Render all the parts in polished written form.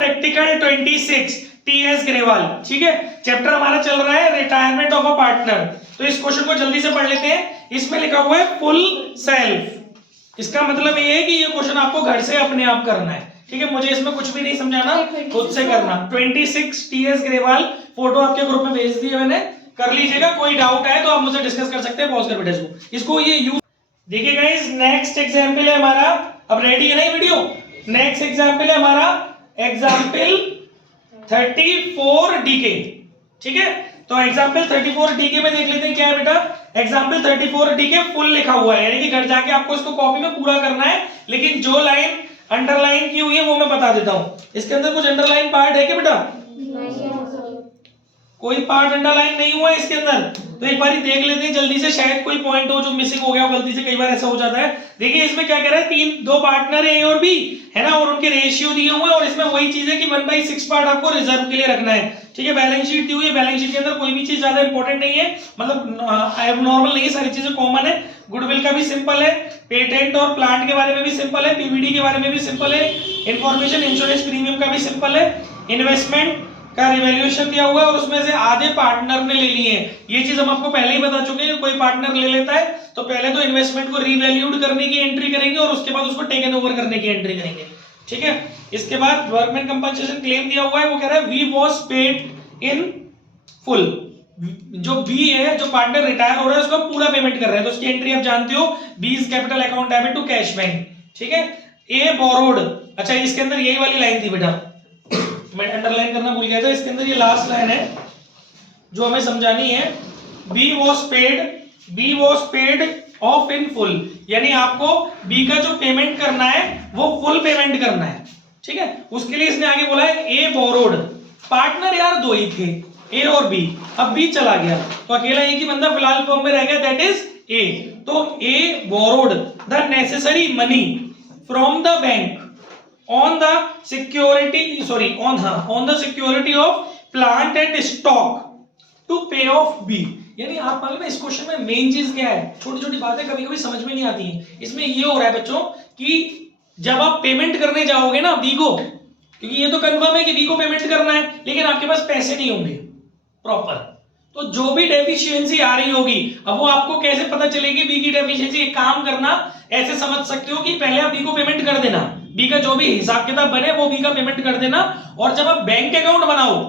Practical 26 TS Grewal. ठीक है, chapter हमारा चल रहा है रिटायरमेंट ऑफ अ पार्टनर। तो इस क्वेश्चन को जल्दी से पढ़ लेते हैं। इसमें लिखा हुआ है फुल सेल्फ। इसका मतलब ये है कि ये क्वेश्चन आपको घर से अपने आप करना है। ठीक है, मुझे इसमें कुछ भी नहीं समझाना, खुद से करना। 26 टीएस ग्रेवाल, फोटो आपके ग्रुप में भेज दी है मैंने, कर लीजिएगा। कोई डाउट है तो आप मुझसे डिस्कस कर सकते हैं, पॉज कर बेटा इसको ये यूज। देखिए गाइस, नेक्स्ट एग्जांपल है हमारा, अब रेडी है ना वीडियो। नेक्स्ट एग्जांपल है हमारा एग्जांपल 34 डीके। ठीक है, तो एग्जांपल 34 डीके में देख लेते हैं क्या है बेटा। एग्जांपल 34 डीके फुल लिखा हुआ है, यानी कि घर जाके आपको इसको कॉपी में पूरा करना है। लेकिन जो लाइन अंडरलाइन की हुई है वो मैं बता देता हूं। इसके अंदर कुछ अंडरलाइन पार्ट है क्या बेटा? कोई पार्ट अंडरलाइन नहीं हुआ है इसके अंदर। तो एक बार देख लेते हैं जल्दी से, शायद कोई पॉइंट हो जो मिसिंग हो गया हो गलती से, कई बार ऐसा हो जाता है। देखिए इसमें क्या कह रहा है, दो पार्टनर है ए और बी, है ना, और उनके रेशियो दिए हुए हैं। और इसमें वही चीज है कि 1/6 पार्ट आपको रिजर्व के लिए रखना है। ठीक है, बैलेंस शीट दी हुई है, बैलेंस शीट के अंदर कोई भी चीज ज्यादा इंपॉर्टेंट नहीं है, मतलब एबनॉर्मल नहीं है, सारी चीजें कॉमन है। गुडविल का भी सिंपल है, पेटेंट और प्लांट के बारे में भी सिंपल है, पीवीडी के बारे में भी सिंपल है, इंफॉर्मेशन इंश्योरेंस प्रीमियम का भी सिंपल है, इन्वेस्टमेंट का रिवैल्यूएशन दिया हुआ है और उसमें से आधे पार्टनर ने ले लिए हैं। ये चीज हम आपको पहले ही बता चुके हैं। कोई पार्टनर ले लेता है तो पहले तो इन्वेस्टमेंट को रिवैल्यूड करने की एंट्री करेंगे और उसके बाद उसको टेकन ओवर करने की एंट्री करेंगे। ठीक है, इसके बाद वर्कमैन कंपनसेशन क्लेम दिया हुआ है, वो कह रहा है we was paid in full. जो बी है, जो पार्टनर रिटायर हो रहा है, उसको पूरा पेमेंट कर रहे हैं, तो उसकी एंट्री आप जानते हो, B is capital account debit to cash bank. ठीक है, ए बोरोड, अच्छा इसके अंदर यही वाली लाइन थी बेटा, मैं अंडरलाइन करना भूल गया था। इसके अंदर ये लास्ट लाइन है जो हमें समझानी है। B was paid off in full, यानी आपको बी का जो पेमेंट करना है वो फुल पेमेंट करना है। ठीक है, उसके लिए इसने आगे बोला है ए बोरोड। पार्टनर यार दो ही थे, ए और बी, अब बी चला गया तो अकेला एक ही बंदा फिलहाल फॉर्म में रह गया, दैट इज ए। तो A borrowed the necessary money from the bank on the security of plant and stock to pay off B। यानी आप मालूम है इस क्वेश्चन में मेन चीज क्या है, छोटी छोटी बातें कभी कभी समझ में नहीं आती हैं। इसमें ये हो रहा है बच्चों कि जब आप पेमेंट करने जाओगे ना बी को, क्योंकि ये तो कंफर्म है कि बी को पेमेंट करना है, लेकिन आपके पास पैसे नहीं होंगे प्रॉपर, तो जो भी डेफिशिएंसी आ रही होगी, अब वो आपको कैसे पता चलेगी बी की डेफिशिएंसी? एक काम करना, ऐसे समझ सकते हो कि पहले आप बी को पेमेंट कर देना, बी का जो भी हिसाब किताब बने वो बी का पेमेंट कर देना। और जब आप बैंक अकाउंट बनाओ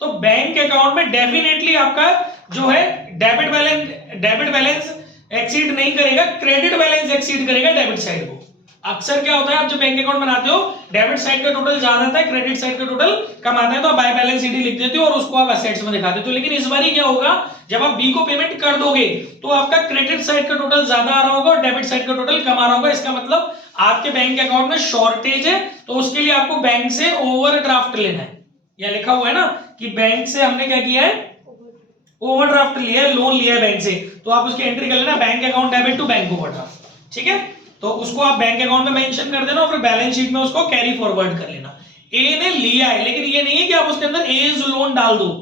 तो बैंक अकाउंट में डेफिनेटली आपका जो है डेबिट बैलेंस एक्सीड नहीं करेगा, क्रेडिट बैलेंस एक्सीड करेगा डेबिट साइड को। अक्सर क्या होता है, आप जब बैंक अकाउंट बनाते हो डेबिट साइड का टोटल ज्यादा आता है, क्रेडिट साइड का टोटल कम आता है, तो आप बाय बैलेंस शीट लिख देते हो और उसको आप असेट्स में दिखा देते हो। लेकिन इस बार क्या होगा, जब आप बी को पेमेंट कर दोगे तो आपका क्रेडिट साइड का टोटल ज्यादा आ रहा होगा और डेबिट साइड का टोटल कम आ रहा होगा। इसका मतलब आपके बैंक अकाउंट में शॉर्टेज है, तो उसके लिए आपको बैंक से ओवरड्राफ्ट लेना है। यह लिखा हुआ है ना कि बैंक से हमने क्या किया है, ओवरड्राफ्ट लिया है, लोन लिया है बैंक से, तो आप उसकी एंट्री कर लेना, bank account debit to bank overdraft. ठीक है, तो उसको आप बैंक अकाउंट में मेंशन कर देना और फिर बैलेंस शीट में उसको कैरी फॉरवर्ड कर लेना। ए ने लिया है, लेकिन ये नहीं है कि आप उसके अंदर एज लोन डाल दो,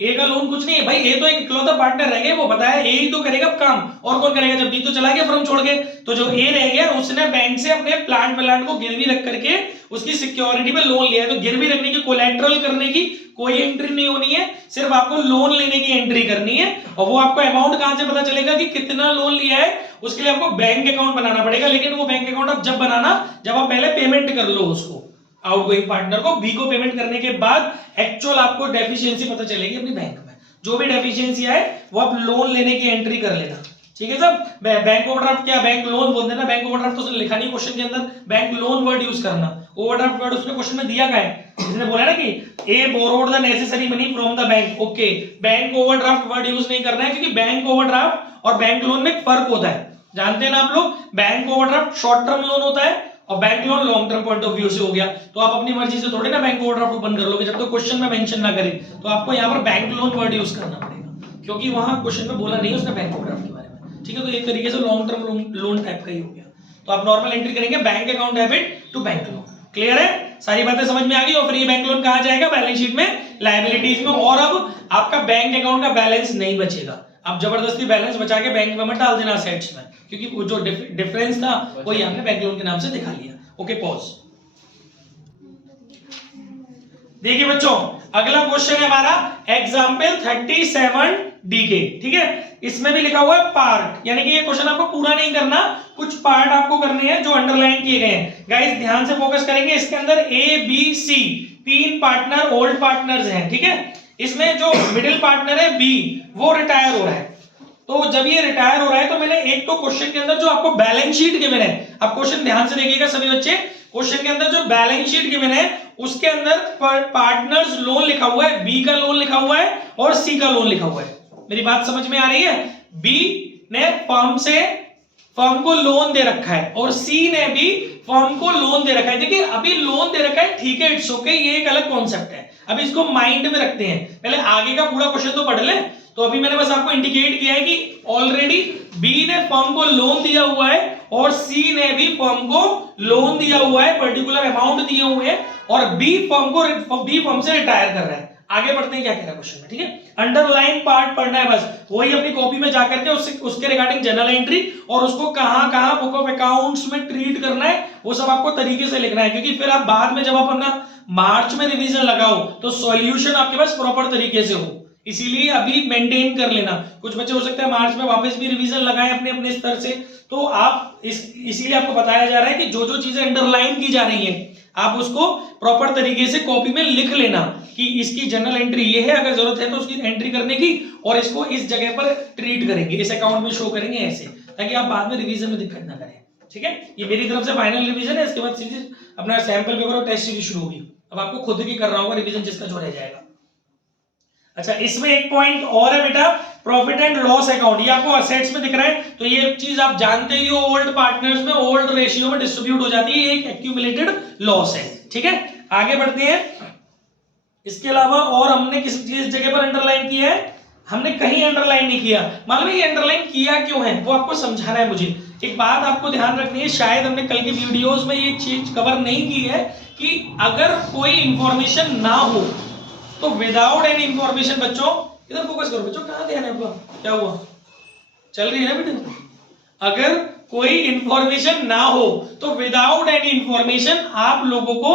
ए का लोन कुछ नहीं है भाई, ए तो एक इकलौता पार्टनर रह गया, वो बताया ए ही तो करेगा काम, और कौन करेगा जब बी तो चला गया फर्म छोड़ के। तो जो ए रह गया उसने बैंक से अपने प्लांट को गिरवी रख करके उसकी सिक्योरिटी पे लोन लिया है, तो गिरवी रखने की, कोलैटरल करने की कोई एंट्री नहीं होनी है, सिर्फ आपको लोन लेने की एंट्री करनी है। और वो आपको अमाउंट कहां से पता चलेगा कि कितना लोन लिया है, उसके लिए आपको बैंक अकाउंट बनाना पड़ेगा। लेकिन वो बैंक अकाउंट आप जब बनाना, जब आप पहले पेमेंट कर लो उसको, आउटगोइंग पार्टनर को, बी को पेमेंट करने के बाद एक्चुअल आपको डेफिशिएंसी पता चलेगी अपनी बैंक में। जो भी डेफिशिएंसी आए वो आप लोन लेने की एंट्री कर लेना। ठीक है सब, बैंक ओवरड्राफ्ट क्या बैंक लोन बोल देना, बैंक ओवरड्राफ्ट तो उसने लिखा नहीं क्वेश्चन के अंदर, बैंक लोन वर्ड यूज करना। ओवरड्राफ्ट वर्ड उसने क्वेश्चन में दिया क्या है, इसने बोला ना कि A borrowed the necessary money from the bank. Okay, bank overdraft word use नहीं करना है, क्योंकि बैंक ओवरड्राफ्ट और बैंक लोन में फर्क होता है, जानते हैं ना आप लोग। Bank overdraft short term loan होता है और bank loan long term point of view से हो गया। तो आप अपनी मर्जी से थोड़े ना बैंक ओवरड्राफ्ट ओपन कर लोगे, जब तक क्वेश्चन में मेंशन ना करे। तो आपको यहाँ पर बैंक लोन वर्ड यूज करना पड़ेगा, क्योंकि वहां क्वेश्चन में बोला नहीं उसने बैंक ओवरड्राफ्ट के बारे में। ठीक है, तो एक तरीके से लॉन्ग टर्म लोन टाइप का ही हो गया। तो आप नॉर्मल एंट्री करेंगे bank account debit to bank loan. Clear है, सारी बातें समझ में आ गई। और फिर ये बैंक लोन कहां जाएगा, बैलेंस शीट में, लायबिलिटीज में। और अब आपका बैंक अकाउंट का बैलेंस नहीं बचेगा, अब जबरदस्ती बैलेंस बचा के बैंक में मत डाल देना असेट्स में, क्योंकि वो जो डिफरेंस था वो यहाँ पे बैंक लोन के नाम से दिखा लिया। Okay, pause. देखिए बच्चों, अगला क्वेश्चन है हमारा एग्जाम्पल 37 डी के, ठीक है। इसमें भी लिखा हुआ है पार्ट, यानी कि ये क्वेश्चन आपको पूरा नहीं करना, कुछ पार्ट आपको करने हैं जो अंडरलाइन किए गए हैं। गाइस ध्यान से फोकस करेंगे, इसके अंदर A B C 3 partner old partners हैं, ठीक है। इसमें जो मिडिल पार्टनर है बी, वो रिटायर हो रहा है। तो जब ये रिटायर हो रहा है तो मैंने एक तो क्वेश्चन के अंदर जो आपको बैलेंस शीट गिवन है, अब क्वेश्चन ध्यान से देखिएगा सभी बच्चे, क्वेश्चन के अंदर जो बैलेंस शीट गिवन है उसके अंदर पार्टनर्स लोन लिखा हुआ है, बी का लोन लिखा हुआ है और सी का लोन लिखा हुआ है। मेरी बात समझ में आ रही है? बी ने फर्म को लोन दे रखा है और सी ने भी फर्म को लोन दे रखा है। देखिए अभी लोन दे रखा है, ठीक है, इट्स ओके, ये एक अलग कॉन्सेप्ट है, अभी इसको माइंड में रखते हैं, पहले आगे का पूरा क्वेश्चन तो पढ़ ले। तो अभी मैंने बस आपको इंडिकेट किया है कि ऑलरेडी बी ने फर्म को लोन दिया हुआ है और सी ने भी फर्म को लोन दिया हुआ है, पर्टिकुलर अमाउंट दिए हुए हैं, और बी फर्म से रिटायर कर रहा है। आगे बढ़ते हैं क्या कह रहा है क्वेश्चन में, ठीक है। अंडरलाइन पार्ट पढ़ना है बस, वही अपनी कॉपी में जाकर के उसके रिगार्डिंग जनरल एंट्री और उसको कहां बुक ऑफ अकाउंट्स में ट्रीट करना है वो सब आपको तरीके से लिखना है, क्योंकि फिर आप बाद में जब आप अपना मार्च में रिवीजन लगाओ तो सॉल्यूशन आपके पास प्रॉपर तरीके से हो, इसीलिए अभी मेंटेन कर लेना। कुछ बच्चे हो सकता है मार्च में वापस भी रिवीजन लगाएं अपने अपने स्तर से, तो आप इसीलिए आपको बताया जा रहा है कि जो जो चीजें अंडरलाइन की जा रही हैं आप उसको प्रॉपर तरीके से कॉपी में लिख लेना कि इसकी जनरल एंट्री ये है, अगर जरूरत है तो उसकी एंट्री करने की, और इसको इस जगह पर ट्रीट करेंगे, इस अकाउंट में शो करेंगे ऐसे, ताकि आप बाद में रिवीजन में दिक्कत ना करें, ठीक है। ये मेरी तरफ से फाइनल रिवीजन है, इसके बाद सीधे अपना सैंपल पेपर और टेस्ट सीरीज शुरू होगी। अब आपको खुद की कर रहा होगा रिवीजन जिसका जो रह जाएगा। अच्छा, इसमें एक पॉइंट और है बेटा, प्रॉफिट एंड लॉस अकाउंट, ये आपको असेट्स में दिख रहा है, तो ये चीज आप जानते ही हो, ओल्ड पार्टनर्स में ओल्ड रेशियो में डिस्ट्रीब्यूट हो जाती है, एक एक्यूमुलेटेड लॉस है, ठीक है। आगे बढ़ते हैं। इसके अलावा और हमने किस जगह पर अंडरलाइन किया है? हमने कहीं अंडरलाइन नहीं किया। मालूम है ये अंडरलाइन किया क्यों है, वो आपको समझाना है मुझे। एक बात आपको ध्यान रखनी है, शायद हमने कल की वीडियोस में ये चीज कवर नहीं की है कि अगर कोई इंफॉर्मेशन ना हो तो विदाउट एनी इंफॉर्मेशन, बच्चों इधर फोकस करो बच्चों, कहां ध्यान है आपका, क्या हुआ, चल रही है ना बेटा। अगर कोई इंफॉर्मेशन ना हो तो विदाउट एनी इंफॉर्मेशन आप लोगों को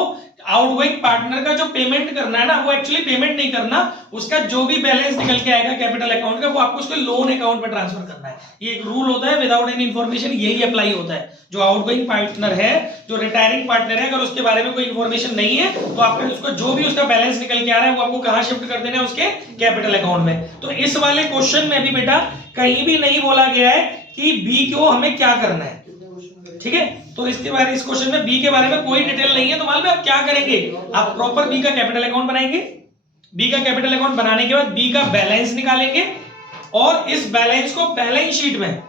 आउटगोइंग पार्टनर का जो पेमेंट करना है ना, वो एक्चुअली पेमेंट नहीं करना, उसका जो भी बैलेंस निकल के आएगा कैपिटल अकाउंट का, वो आपको उसके लोन अकाउंट में ट्रांसफर करना है। ये एक रूल होता है, विदाउट एनी इंफॉर्मेशन यही अप्लाई होता है। जो आउटगोइंग पार्टनर है, जो रिटायरिंग पार्टनर है, अगर उसके बारे में कोई इंफॉर्मेशन नहीं है तो आपको उसको जो भी उसका बैलेंस निकल के आ रहा है वो आपको कहां शिफ्ट कर देना है, उसके कैपिटल अकाउंट में। तो इस वाले क्वेश्चन में भी बेटा कहीं भी नहीं बोला गया है कि बी को हमें क्या करना है, ठीक है। तो इस क्वेश्चन में बी के बारे में कोई डिटेल नहीं है, तो मालूम है आप क्या करेंगे, आप प्रॉपर बी का कैपिटल अकाउंट बनाएंगे, बी का कैपिटल अकाउंट बनाने के बाद बी का बैलेंस निकालेंगे और इस बैलेंस को बैलेंस शीट में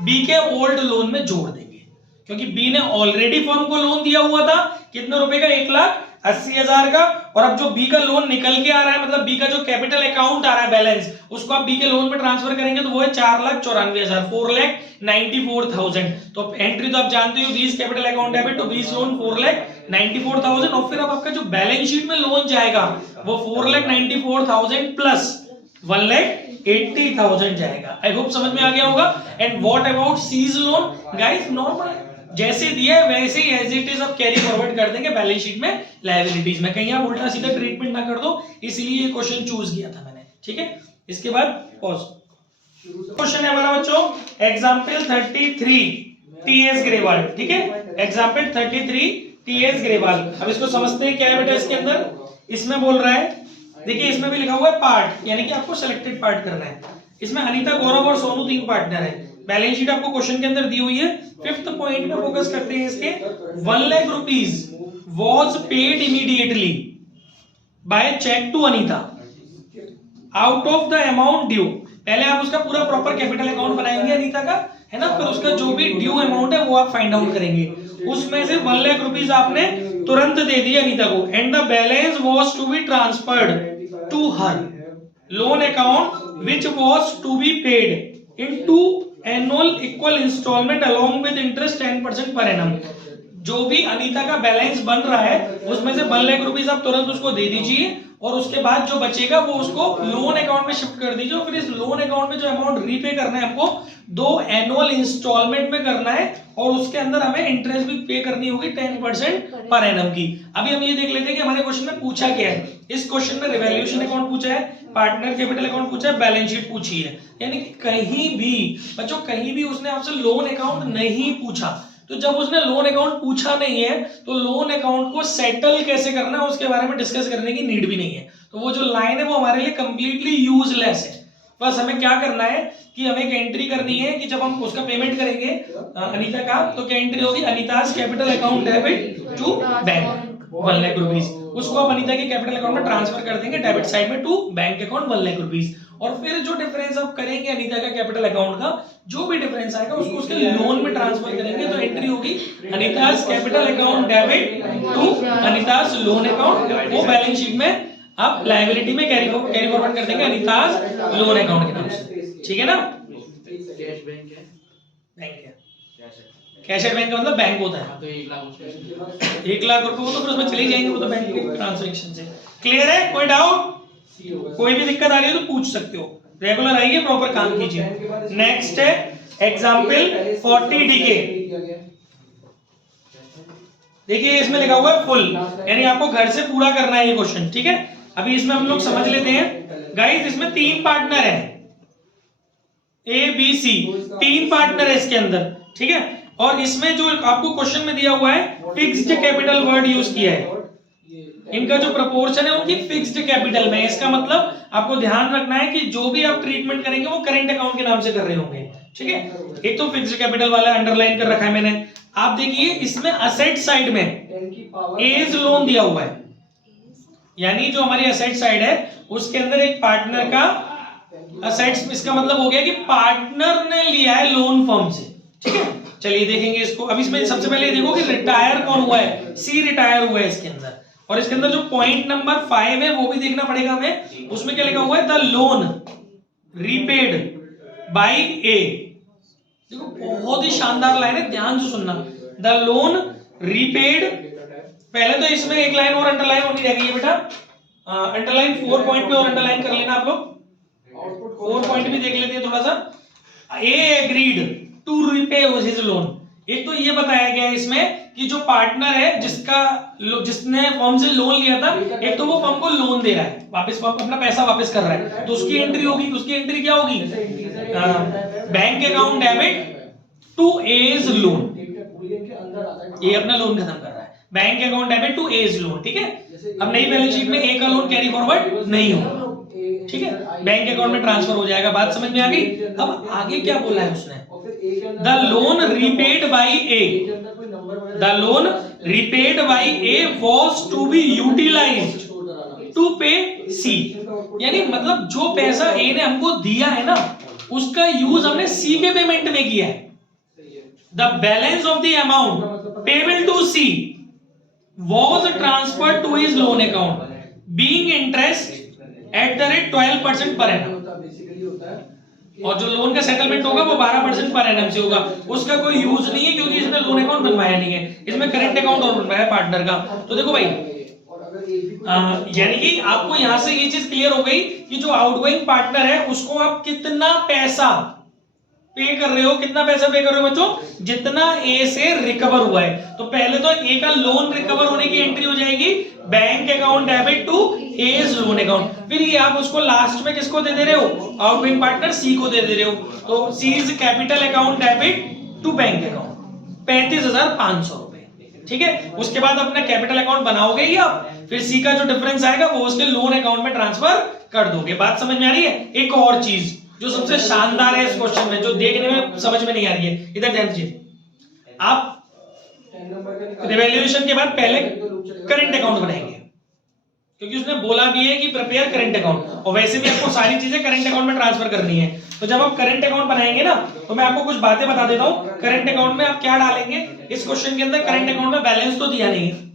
बी के ओल्ड लोन में जोड़ देंगे, क्योंकि बी ने ऑलरेडी फर्म को लोन दिया हुआ था, कितने रुपए का, 1,80,000 का, और अब जो बी का लोन निकल के आ रहा है, मतलब बी का जो कैपिटल अकाउंट आ रहा है बैलेंस, उसको आप बी के लोन में ट्रांसफर करेंगे तो वो है 4,94,000, 4,94,000। तो एंट्री तो आप जानते हो, 20 कैपिटल अकाउंट डेबिट तो 20 लोन 4,94,000, और फिर अब आपका जो बैलेंस शीट में लोन जाएगा वो 4,94,000 प्लस 1,80,000 जाएगा। आई होप समझ में आ गया होगा। And what about C's loan, guys normal जैसे दिया है वैसे ही एज इट इज अब कैरी फॉरवर्ड कर देंगे बैलेंस शीट में लायबिलिटीज में, कहीं आप उल्टा सीधा ट्रीटमेंट ना कर दो, इसलिए ये क्वेश्चन चूज किया था मैंने, ठीक है। इसके बाद पॉज, क्वेश्चन है हमारा बच्चों एग्जांपल 33 टीएस ग्रेवाल, ठीक है, एग्जांपल 33 टीएस ग्रेवाल। अब इसको समझते हैं क्या है बेटा इसके अंदर। इसमें बोल रहा है, देखिए इसमें भी लिखा हुआ है पार्ट, यानी कि आपको सिलेक्टेड पार्ट करना है। इसमें अनीता, गौरव और सोनू 3 पार्टनर है। बैलेंस शीट आपको क्वेश्चन के अंदर दी हुई है। 5th पॉइंट पे फोकस करते हैं इसके। 1 lakh rupees was paid immediately by cheque to Anita out of the amount due. पहले आप उसका पूरा प्रॉपर कैपिटल अकाउंट बनाएंगे अनीता का, है ना, फिर उसका जो भी ड्यू अमाउंट है वो आप फाइंड आउट करेंगे। उसमें से 1 लाख रुपीज आपने तुरंत दे दिया अनीता को, and the balance was to be transferred to her loan account which was to be paid in 2 annual equal installment along with interest 10% per annum। जो भी अनीता का बैलेंस बन रहा है उसमें से 1 लाख रुपीस आप तुरंत उसको दे दीजिए और उसके बाद जो बचेगा वो उसको लोन अकाउंट में शिफ्ट कर दीजिए और फिर इस लोन अकाउंट में जो अमाउंट रीपे करना है हमको 2 एनुअल इंस्टॉलमेंट में करना है और उसके अंदर हमें इंटरेस्ट भी पे करनी होगी 10% पर एनम की। अभी हम ये देख लेते हैं कि हमारे क्वेश्चन में पूछा क्या है। इस क्वेश्चन में रिवैल्यूएशन अकाउंट पूछा है, पार्टनर कैपिटल अकाउंट पूछा है, बैलेंस शीट पूछी है। यानी कि कहीं भी बच्चों कहीं भी उसने आपसे लोन अकाउंट नहीं पूछा। तो जब उसने लोन अकाउंट पूछा नहीं है तो लोन अकाउंट को सेटल कैसे करना है उसके बारे में डिस्कस करने की नीड भी नहीं है। तो वो जो लाइन है वो हमारे लिए कंप्लीटली यूजलेस है। बस हमें क्या करना है कि हमें एक एंट्री करनी है कि जब हम उसका पेमेंट करेंगे अनीता का, तो क्या एंट्री होगी, Anita's capital account debit to bank 1 lakh rupees. उसको आप अनीता के कैपिटल अकाउंट में ट्रांसफर कर देंगे डेबिट साइड में to bank account 1 lakh rupees. और फिर जो डिफरेंस आप करेंगे अनीता का कैपिटल अकाउंट का, जो भी डिफरेंस आएगा उसको उसके लोन में ट्रांसफर करेंगे। तो एंट्री होगी Anita's capital account debit to Anita's loan account, वो बैलेंस शीट में आप लायबिलिटी में कैरी फॉरवर्ड कर देंगे अनीताज लोन अकाउंट के नाम से। ठीक है ना। कैश बैंक है, बैंक है, कैश बैंक का मतलब बैंक होता है। तो 1 लाख रुपए वो तो फिर उसमें चले जाएंगे, वो तो बैंक के ट्रांजैक्शन से। क्लियर है? कोई डाउट, कोई भी दिक्कत आ रही है तो पूछ सकते हो। रेगुलर आइए, प्रॉपर काम कीजिए। नेक्स्ट है एग्जांपल 40 डीके। देखिए इसमें लिखा हुआ है फुल, यानी आपको घर से पूरा करना है ये क्वेश्चन। ठीक है, अभी इसमें हम लोग समझ लेते हैं। गाइस इसमें 3 पार्टनर है, ए बी सी, 3 पार्टनर है इसके अंदर। ठीक है, और इसमें जो आपको क्वेश्चन में दिया हुआ है फिक्स्ड कैपिटल वर्ड यूज किया है। इनका जो प्रपोर्शन है उनकी फिक्स्ड कैपिटल में। इसका मतलब आपको ध्यान रखना है कि जो भी आप ट्रीटमेंट करेंगे वो करंट अकाउंट के नाम से कर रहे होंगे। ठीक है, एक तो फिक्स्ड कैपिटल वाला अंडरलाइन कर रखा है मैंने। आप देखिए इसमें असेट साइड में एज लोन दिया हुआ है, यानी जो हमारी असेट साइड है उसके अंदर एक पार्टनर का असेट्स, इसका मतलब हो गया कि पार्टनर ने लिया है लोन फर्म से। ठीक है, चलिए देखेंगे इसको। अब इसमें सबसे पहले देखो कि रिटायर कौन हुआ है, सी रिटायर हुआ है इसके अंदर। और इसके अंदर जो पॉइंट नंबर 5 है वो भी देखना पड़ेगा हमें। उसमें क्या लिखा हुआ है, द लोन रीपेड बाय ए। देखो बहुत ही शानदार लाइन है, ध्यान से सुनना। द लोन रीपेड, पहले तो इसमें एक लाइन और अंडरलाइन होनी रह गई है बेटा, अंडरलाइन 4 पॉइंट पे और अंडरलाइन कर लेना आप लोग। 4 पॉइंट भी देख लेते हैं थोड़ा सा। A agreed to repay his loan. एक तो ये बताया गया है इसमें कि जो पार्टनर है जिसने फर्म से लोन लिया था, एक तो वो फर्म को लोन दे रहा है, वापस अपना पैसा वापस कर रहा है, तो उसकी एंट्री होगी। उसकी एंट्री क्या होगी, bank account debit to A's loan. ये अपना लोन खत्म कर रहा है, bank account debit to A's loan. ठीक है, अब नई बैलेंस शीट में ए का लोन कैरी फॉरवर्ड नहीं होगा। ठीक है, बैंक अकाउंट में ट्रांसफर हो जाएगा। बात समझ में आ गई। अब आगे क्या बोला है उसने, the loan repaid by A, the loan repaid by A was to be utilised to pay C. यानी मतलब जो पैसा ए ने हमको दिया है ना, उसका यूज हमने सी के पेमेंट में किया है। The balance of the amount payable to C was transferred to his loan account being interest at the rate 12% per annum। और जो लोन का सेटलमेंट होगा वो 12% पर एनम से होगा। उसका कोई यूज नहीं है क्योंकि इसने लोन अकाउंट बनवाया नहीं है, इसमें करंट अकाउंट और बनवाया पार्टनर का। तो देखो भाई, यानी कि आपको यहां से ये चीज क्लियर हो गई कि जो आउटगोइंग पार्टनर है उसको आप कितना पैसा पे कर रहे हो। कितना पैसा पे कर रहे हो बच्चों, जितना ए से रिकवर हुआ है। तो पहले तो ए का लोन रिकवर होने की एंट्री हो जाएगी bank account debit to A's loan account. फिर ये आप उसको लास्ट में किसको दे रहे हो, आउटगोइंग पार्टनर सी को दे रहे हो। तो C is capital account debit to bank account 35,500 रुपए। ठीक है, उसके बाद अपना कैपिटल अकाउंट बनाओगे ही आप, फिर सी का जो डिफरेंस आएगा वो उसके लोन अकाउंट में ट्रांसफर कर दोगे। बात समझ में आ रही है। एक और चीज जो सबसे शानदार है इस क्वेश्चन में, जो देखने में समझ में नहीं आ रही है, इधर ध्यान दीजिए। आप रिवैल्यूएशन के बाद पहले करंट अकाउंट बनाएंगे, क्योंकि उसने बोला भी है कि प्रिपेयर करंट अकाउंट, और वैसे भी आपको सारी चीजें करंट अकाउंट में ट्रांसफर करनी है। तो जब आप करंट अकाउंट बनाएंगे ना, तो मैं आपको कुछ बातें बता देता हूं। करंट अकाउंट में आप क्या डालेंगे, इस क्वेश्चन के अंदर करंट अकाउंट में बैलेंस तो दिया नहीं है।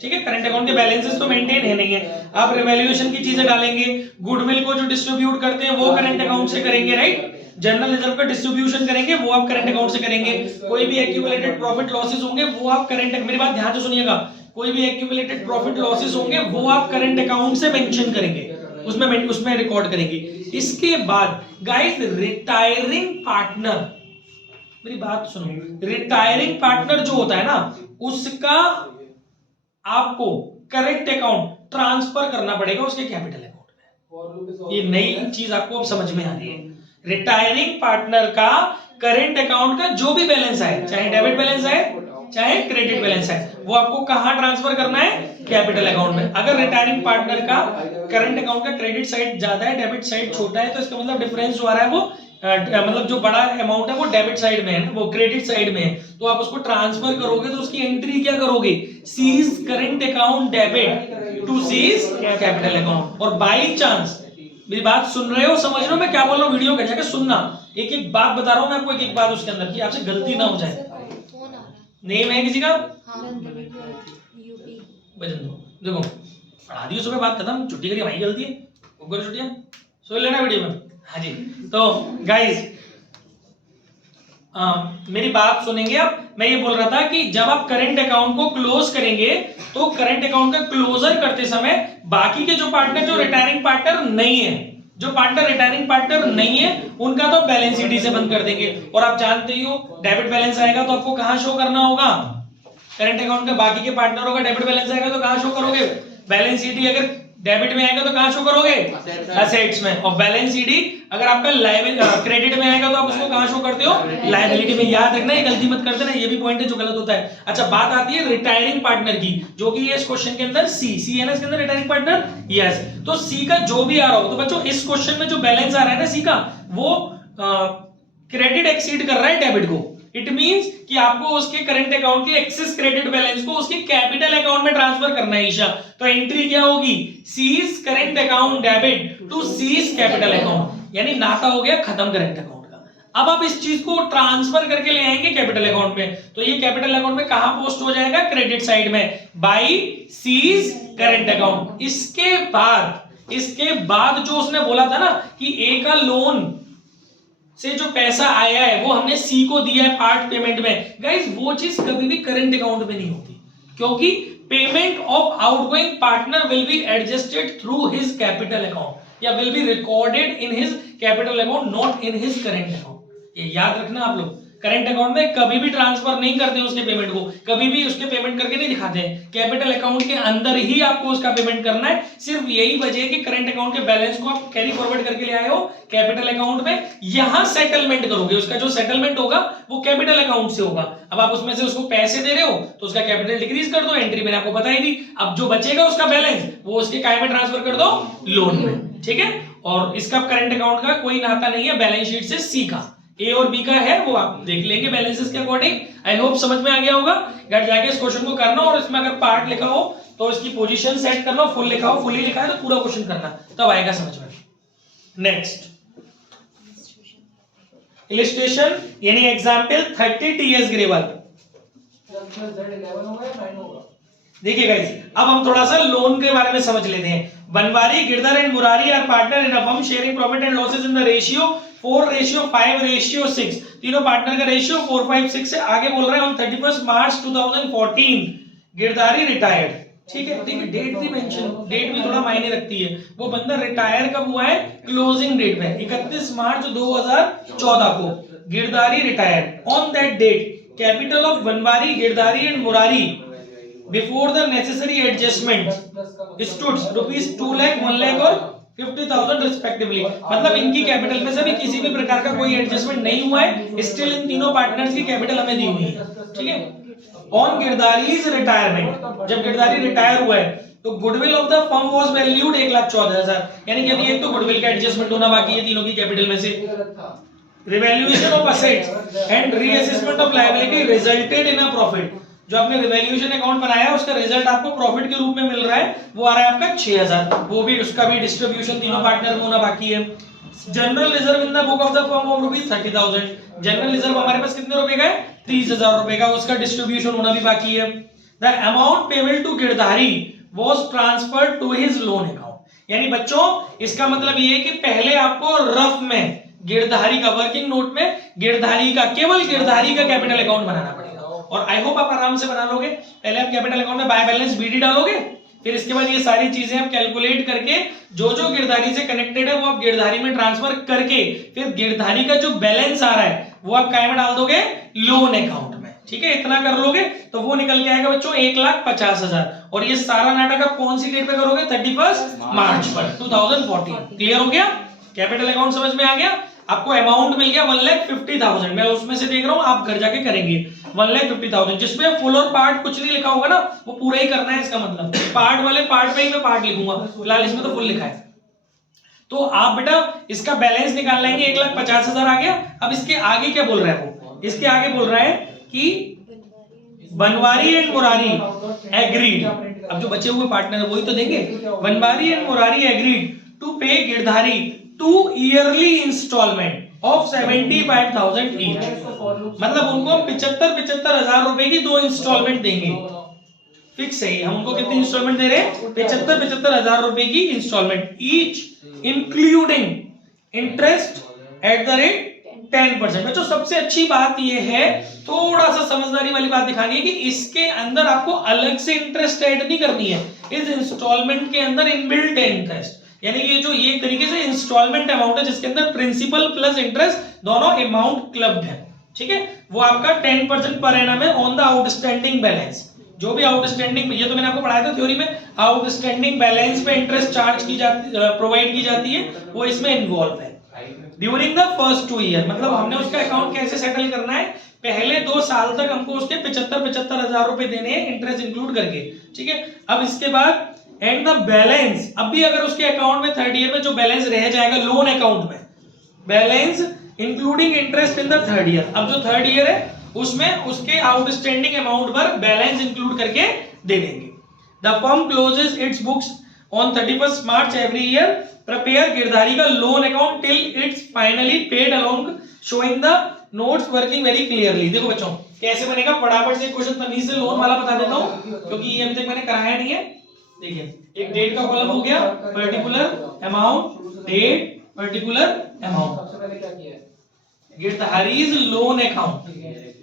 ठीक है, करंट अकाउंट के बैलेंसेस तो मेंटेन है नहीं है। आप रिवैल्यूएशन की चीजें डालेंगे, गुडविल को जो डिस्ट्रीब्यूट करते हैं वो करंट अकाउंट से करेंगे, राइट। जनरल रिजर्व का डिस्ट्रीब्यूशन करेंगे वो आप करंट अकाउंट से करेंगे, कोई भी एक्यूमुलेटेड प्रॉफिट लॉसेस होंगे वो आप करंट, मेरी बात ध्यान से सुनिएगा, कोई भी एक्यूमुलेटेड प्रॉफिट लॉसेस होंगे वो आप करंट अकाउंट से मेंशन करेंगे, उसमें रिकॉर्ड करेंगे। इसके बाद गाइस रिटायरिंग पार्टनर, मेरी बात सुनो, रिटायरिंग पार्टनर जो होता है ना उसका आपको करंट अकाउंट ट्रांसफर करना पड़ेगा उसके कैपिटल अकाउंट में। ये नई चीज आपको अब समझ में आ रही है। रिटायरिंग पार्टनर का करंट अकाउंट का जो भी बैलेंस है, चाहे डेबिट बैलेंस है चाहे क्रेडिट बैलेंस है, वो आपको कहां ट्रांसफर करना है, कैपिटल अकाउंट में। अगर रिटायरिंग पार्टनर का करंट अकाउंट का क्रेडिट साइड ज्यादा है डेबिट साइड छोटा है तो इसका मतलब डिफरेंस जो आ रहा है वो मतलब जो बड़ा अमाउंट है वो डेबिट साइड में है, वो क्रेडिट साइड में है, तो आप उसको ट्रांसफर करोगे तो उसकी एंट्री क्या करोगे, C's current account debit to C's capital account. और बाई चांस, मेरी बात सुन रहे हो, समझ रहे हो मैं क्या बोल रहा हूँ, वीडियो का जाके सुनना, एक एक बात बता रहा हूँ मैं आपको, एक एक बात उसके अंदर की आपसे गलती ना हो जाए। नेम है किसी का, बजन दो, देखो पढ़ा दी सुबह, बात खत्म, छुट्टी करिए भाई, गलती है ऊपर छुट्टियां सुन लेना वीडियो में। हाँ जी, तो गाइस मेरी बात सुनेंगे आप। मैं ये बोल रहा था कि जब आप करंट अकाउंट को क्लोज करेंगे तो करंट अकाउंट का क्लोजर करते समय बाकी के जो पार्टनर, जो रिटायरिंग पार्टनर नहीं है, जो पार्टनर रिटायरिंग पार्टनर नहीं है उनका तो बैलेंस शीट से बंद कर देंगे। और आप जानते ही हो डेबिट बैलेंस आएगा तो आपको कहां शो करना होगा, करंट अकाउंट का बाकी के पार्टनरों का डेबिट बैलेंस आएगा तो कहां शो करोगे, बैलेंस शीट। अगर डेबिट में आएगा तो कहां शो करोगे, असेट्स में। और बैलेंस शीट अगर आपका क्रेडिट में आएगा तो आप उसको कहां शो करते हो, लायबिलिटी में। याद रखना, ये गलती मत कर देना, ये भी पॉइंट है जो गलत होता है। अच्छा, बात आती है रिटायरिंग पार्टनर की, जो कि इस क्वेश्चन के अंदर सी है ना, इसके अंदर रिटायरिंग पार्टनर, यस। तो सी का जो भी आ रहा हो, तो बच्चों इस क्वेश्चन में जो बैलेंस आ रहा है ना सी का, वो क्रेडिट एक्सीड कर रहा है डेबिट को। इट मींस कि आपको उसके करंट अकाउंट के एक्सेस क्रेडिट बैलेंस को उसके कैपिटल अकाउंट में ट्रांसफर करना है ईशा। तो एंट्री क्या होगी, C's current account debit to C's capital account, यानी नाता हो गया खत्म करंट अकाउंट का। अब आप इस चीज को ट्रांसफर करके ले आएंगे कैपिटल अकाउंट में, तो ये कैपिटल अकाउंट में कहां पोस्ट हो जाएगा, क्रेडिट साइड में, बाई सीज करंट अकाउंट। इसके बाद जो उसने बोला था ना कि ए का लोन से जो पैसा आया है वो हमने सी को दिया है पार्ट पेमेंट में, गाइस वो चीज कभी भी करंट अकाउंट में नहीं होती, क्योंकि payment of outgoing partner will be adjusted through his capital account या will be recorded in his capital account, not in his current account. ये याद रखना आप लोग, करंट अकाउंट में कभी भी ट्रांसफर नहीं करते हैं उसके पेमेंट को, कभी भी उसके पेमेंट करके नहीं दिखाते हैं, कैपिटल अकाउंट के अंदर ही आपको उसका पेमेंट करना है। सिर्फ यही वजह है कि करंट अकाउंट के बैलेंस को आप कैरी फॉरवर्ड करके ले आए हो कैपिटल अकाउंट में, यहां सेटलमेंट करोगे, उसका जो सेटलमेंट होगा वो कैपिटल अकाउंट से होगा। अब आप उसमें से उसको पैसे दे रहे हो तो उसका कैपिटल डिक्रीज कर दो, एंट्री मैंने आपको बताई दी। अब जो बचेगा उसका बैलेंस वो उसके काय में ट्रांसफर कर दो, लोन में, ठीक है। और इसका करंट अकाउंट का कोई नाता नहीं है बैलेंस शीट से, सी का, ए और बी का है, वो आप देख लेंगे बैलेंसेस के अकॉर्डिंग। आई होप समझ में आ गया होगा। घर जाके इस क्वेश्चन को करना, और इसमें अगर पार्ट लिखा हो तो इसकी पोजीशन सेट करना, फुल लिखा हो, फुली लिखा है तो पूरा क्वेश्चन करना, तब आएगा समझ में। नेक्स्ट इलिस्ट्रेशन यानी एग्जांपल 30 टीएस ग्रेवल। देखिए गाइस, अब हम थोड़ा सा लोन के बारे में समझ लेते हैं। Banwari, Girdhar and Murari are partner in a firm sharing profit and losses in the ratio 4:5:6। तीनों पार्टनर का रेशियो 4:5:6 से आगे बोल रहे हैं ऑन 31 मार्च 2014 गिरधारी रिटायर्ड, ठीक है। देखिए डेट भी मेंशन, डेट भी थोड़ा मायने रखती है। वो बंदा रिटायर कब हुआ है, क्लोजिंग डेट में 31 मार्च 2014 को Girdhari retired. On that debt capital of Banwari, Girdhari and Murari before the necessary adjustment stood rupees 2 lakh, 1 lakh और 50,000 रिस्पेक्टिवली। मतलब इनकी कैपिटल में से भी किसी भी प्रकार का कोई एडजस्टमेंट नहीं हुआ है, स्टिल इन तीनों पार्टनर्स की कैपिटल हमें दी हुई है, ठीक है। ऑन गिरधारीज रिटायरमेंट, जब गिरधारी रिटायर हुआ है तो goodwill of the firm was valued 1,14,000, यानी कि अभी एक तो गुडविल का एडजस्टमेंट होना बाकी है तीनों की कैपिटल में से। Revaluation of assets and reassessment of liability resulted in a profit. जो आपने रिवैल्यूएशन अकाउंट बनाया है उसका रिजल्ट आपको प्रॉफिट के रूप में मिल रहा है, वो आ रहा है आपका 6,000, वो भी उसका भी डिस्ट्रीब्यूशन तीनों पार्टनर में होना बाकी है। General reserve in the book of the firm of rupees 30,000, general reserve हमारे पास कितने रुपए का है, 30,000 रुपए का, उसका डिस्ट्रीब्यूशन होना भी बाकी है। The amount payable to Girdhari was transferred to his loan account. यानी बच्चों इसका मतलब ये है कि पहले आपको रफ में गिरधारी का, वर्किंग नोट में गिरधारी का, केवल गिरधारी का कैपिटल अकाउंट बनाना पड़ेगा और आई होप आप आराम से बना लोगे। पहले आप कैपिटल अकाउंट में बाय बैलेंस बीडी डालोगे, फिर इसके बाद ये सारी चीजें आप कैलकुलेट करके जो जो गिरधारी से कनेक्टेड है वो आप गिरधारी में ट्रांसफर करके फिर गिरधारी का जो बैलेंस आ रहा है वो आप काय में डाल दोगे, लोन अकाउंट में। ठीक है, इतना कर लोगे तो वो निकल के आएगा बच्चों 1,50,000 और ये सारा नाटक आप कौन सी डेट पे करोगे, 31 मार्च पर 2014। क्लियर हो गया? कैपिटल अकाउंट समझ में आ गया? आपको अमाउंट मिल गया 1,50,000, मैं उसमें से देख रहा हूं, आप घर जाके करेंगे 1,50,000, जिसमें फुल और पार्ट कुछ नहीं लिखा होगा ना, वो पूरा ही करना है। इसका मतलब पार्ट वाले पार्ट पे ही मैं पार्ट लिखूंगा, फिलहाल इसमें तो फुल लिखा है। तो आप बेटा इसका बैलेंस निकाल लेंगे, 1,50,000 आ गया। अब इसके आगे क्या बोल रहा है वो, इसके आगे बोल रहा है कि बनवारी एंड मुरारी एग्रीड, अब जो बचे हुए पार्टनर है वही तो देंगे। Banwari and Murari agreed to pay Girdhari 2 yearly instalment of 75,000 each, मतलब उनको 75,000 रुपए की 2 इंस्टॉलमेंट देंगे। फिक्स है, हम उनको कितनी इंस्टॉलमेंट दे रहे हैं, 75,000 रुपए की instalment, each including interest at the rate 10%। बच्चों सबसे अच्छी बात यह है, थोड़ा सा समझदारी वाली बात दिखानी है कि इसके अंदर आपको अलग से इंटरेस्ट ऐड नहीं करनी है, इस इंस्टॉलमेंट के अंदर इनबिल्ट है इंटरेस्ट, यानी कि जो ये तरीके से इंस्टॉलमेंट अमाउंट है जिसके अंदर प्रिंसिपल प्लस इंटरेस्ट दोनों अमाउंट क्लब्ड है। ठीक है, वो आपका 10% पर एनम है ऑन द आउटस्टैंडिंग बैलेंस। जो भी आउटस्टैंडिंग, ये तो मैंने आपको पढ़ाया था थ्योरी में, आउटस्टैंडिंग बैलेंस पे इंटरेस्ट चार्ज की जाती, प्रोवाइड की जाती है, वो इसमें इन्वॉल्व है। ड्यूरिंग द फर्स्ट 2 ईयर, मतलब हमने उसका अकाउंट कैसे सेटल करना है, पहले 2 साल तक हमको उसके 75,000 रुपए देने हैं इंटरेस्ट इंक्लूड करके। ठीक है, अब इसके बाद एंड द बैलेंस, अब भी अगर उसके अकाउंट में 3rd ईयर में जो बैलेंस रह जाएगा लोन अकाउंट में, balance including interest in the 3rd year, अब जो 3rd ईयर है उसमें उसके आउटस्टैंडिंग अमाउंट पर बैलेंस इंक्लूड करके दे देंगे। The firm closes its books on 31 March every year, prepare Girdhari का loan account till it's finally paid along showing the notes working very clearly. देखो बच्चों कैसे बनेगा, फटाफट से क्वेश्चन तमीज से लोन वाला बता देता हूं क्योंकि ये अभी तक मैंने कराया नहीं है। देखिए, एक डेट का कॉलम हो गया, particular amount, date, particular amount, सबसे पहले क्या किया है, गिरधारीज लोन अकाउंट।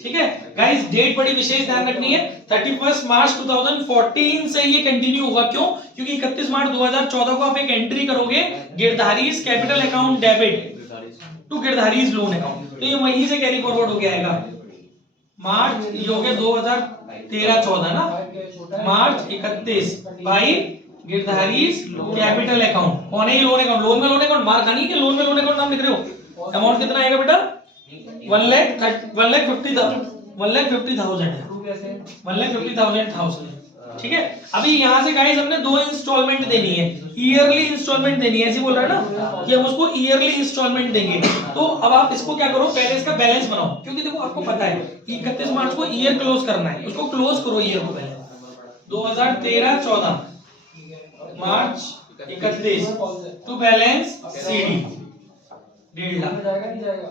ठीक है गाइस, डेट बड़ी विशेष ध्यान रखनी है, 31 मार्च 2014 से ये कंटिन्यू होगा। क्यों? क्योंकि 31 मार्च 2014 को आप एक एंट्री करोगे, Girdhari's capital account debit to Girdhari's loan account, तो ये वहीं से कैरी फॉरवर्ड हो गया आएगा। मार्च ये हो गया 2013-14 ना, मार्च 31 बाई गिरधारीज कैपिटल अकाउंट। कौन है ये लोन अकाउंट? लोन में लोन अकाउंट मार खानी के लोन में लोन अकाउंट नाम लिख रहे हो। अमाउंट कितना आएगा बेटा? 1,50,000 है, 1,50,000। ठीक है, अभी यहां से गाइस हमने 2 इंस्टॉलमेंट देनी है, ईयरली इंस्टॉलमेंट देनी है, ऐसे बोल रहा है ना कि हम उसको ईयरली इंस्टॉलमेंट देंगे। तो अब आप इसको क्या करो, पहले इसका बैलेंस बनाओ, क्योंकि देखो आपको पता है 31 मार्च को ईयर क्लोज करना है, उसको क्लोज करो ईयर को पहले। 2013-14 मार्च 31 टू बैलेंस सीडी 1.5 लाख जाएगा नहीं जाएगा,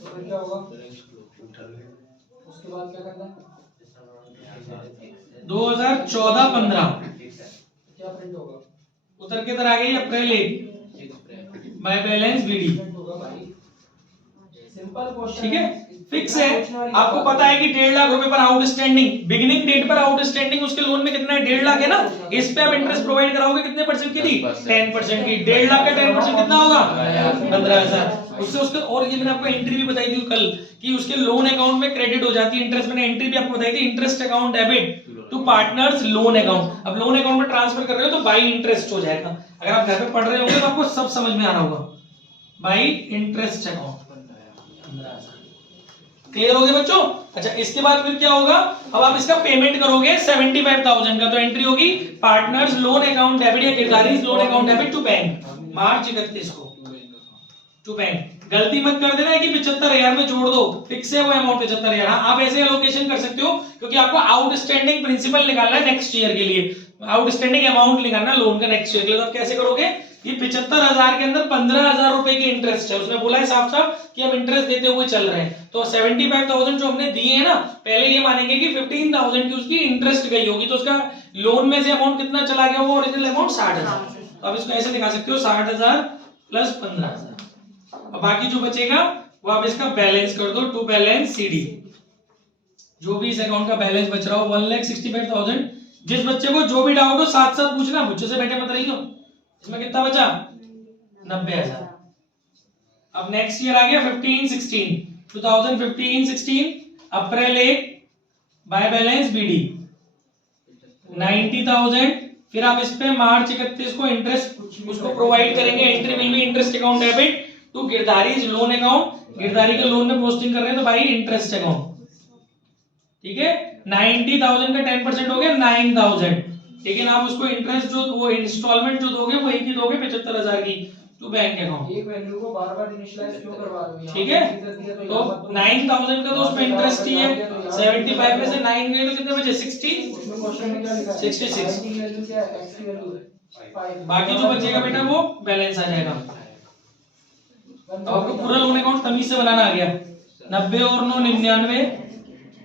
तो फिर क्या होगा, उसके बाद क्या करना है, 2014-15 क्या प्रिंट होगा, उतर के इधर आ गई April 1 by balance BD. Simple question. ठीक है, फिक्स है, आपको पता है कि 1.5 लाख रुपए पर आउटस्टैंडिंग, बिगिनिंग डेट पर आउटस्टैंडिंग उसके लोन में कितना है, 1.5 लाख है ना, इस पे आप इंटरेस्ट प्रोवाइड कराओगे कितने परसेंट की थी, 10% की। 1.5 लाख का 10% कितना होगा, 15,000। उससे उसके, और ये मैंने आपको एंट्री भी बताई थी कल कि उसके लोन अकाउंट में क्रेडिट हो जाती है इंटरेस्ट, मैंने एंट्री भी आपको बताई थी, interest account debit to partners loan account. अब लोन अकाउंट में ट्रांसफर कर रहे हो तो बाई इंटरेस्ट हो जाएगा, अगर आप घर पे पढ़ रहे होंगे तो आपको सब समझ में आ रहा होगा, बाई इंटरेस्ट अकाउंट। क्लियर हो गया बच्चों? अच्छा, इसके बाद फिर क्या होगा, अब आप इसका पेमेंट करोगे 75,000 का, तो एंट्री होगी पार्टनर्स लोन अकाउंट डेबिट या Girdhari's loan account debit to bank, March 31 को टू बैंक। गलती मत कर देना है कि 75,000 में जोड़ दो, फिक्स है वो अमाउंट 75,000। हाँ, आप ऐसे एलोकेशन कर सकते हो क्योंकि आपको आउटस्टैंडिंग प्रिंसिपल निकालना है नेक्स्ट ईयर के लिए, आउटस्टैंडिंग अमाउंट निकालना लोन का नेक्स्ट ईयर के लिए। तो आप कैसे करोगे, ये 75,000 के अंदर 15,000 रुपए की इंटरेस्ट है, उसने बोला है साफ साफ कि हम इंटरेस्ट देते हुए चल रहे हैं, तो 75,000 जो हमने दिए हैं ना, पहले ये मानेंगे कि 15,000 की उसकी इंटरेस्ट गई होगी, तो उसका लोन में से अमाउंट कितना चला गया, वो ओरिजिनल अमाउंट 60,000। तो आप इसको ऐसे दिखा सकते हो 60,000 प्लस 15,000, और बाकी जो बचेगा वो आप इसका बैलेंस कर दो, टू बैलेंस CD। जो भी इस अकाउंट का बैलेंस बच रहा हो 1,65,000। जिस बच्चे को जो भी डाउट हो साथ साथ पूछना, बच्चों से बैठे मत रहियो। इसमें कितना बचा? 90,000। अब नेक्स्ट ईयर आ गया 15-16, 2015-16 अप्रैल 1 बाय बैलेंस BD 90,000। फिर आप इस पे मार्च 31 को इंटरेस्ट उसको प्रोवाइड करेंगे। Entry will be interest account debit to Girdhari loan account. Girdhari के लोन में पोस्टिंग कर रहे हैं तो भाई इंटरेस्ट अकाउंट, ठीक है। 90,000 का 10% हो गया 9,000, लेकिन आप उसको इंटरेस्ट जो वो इंस्टॉलमेंट जो दोगे वो एक ही दोगे 75,000 की टू बैंक अकाउंट। एक वैल्यू को बार-बार इनिशियलाइज क्यों करवा रहे हो? ठीक है, तो 9,000 का तो उसमें इंटरेस्ट ही है। 75 में से 9 गए तो कितने बचे? 60। उसमें क्वेश्चन में क्या लिखा है? 66। की वैल्यू क्या है? x की वैल्यू है 5। बाकी जो बचेगा बेटा वो बैलेंस आ जाएगा। अब आपको पूरा लोन अकाउंट तमीज से बनाना आ गया। 90 और 9 99।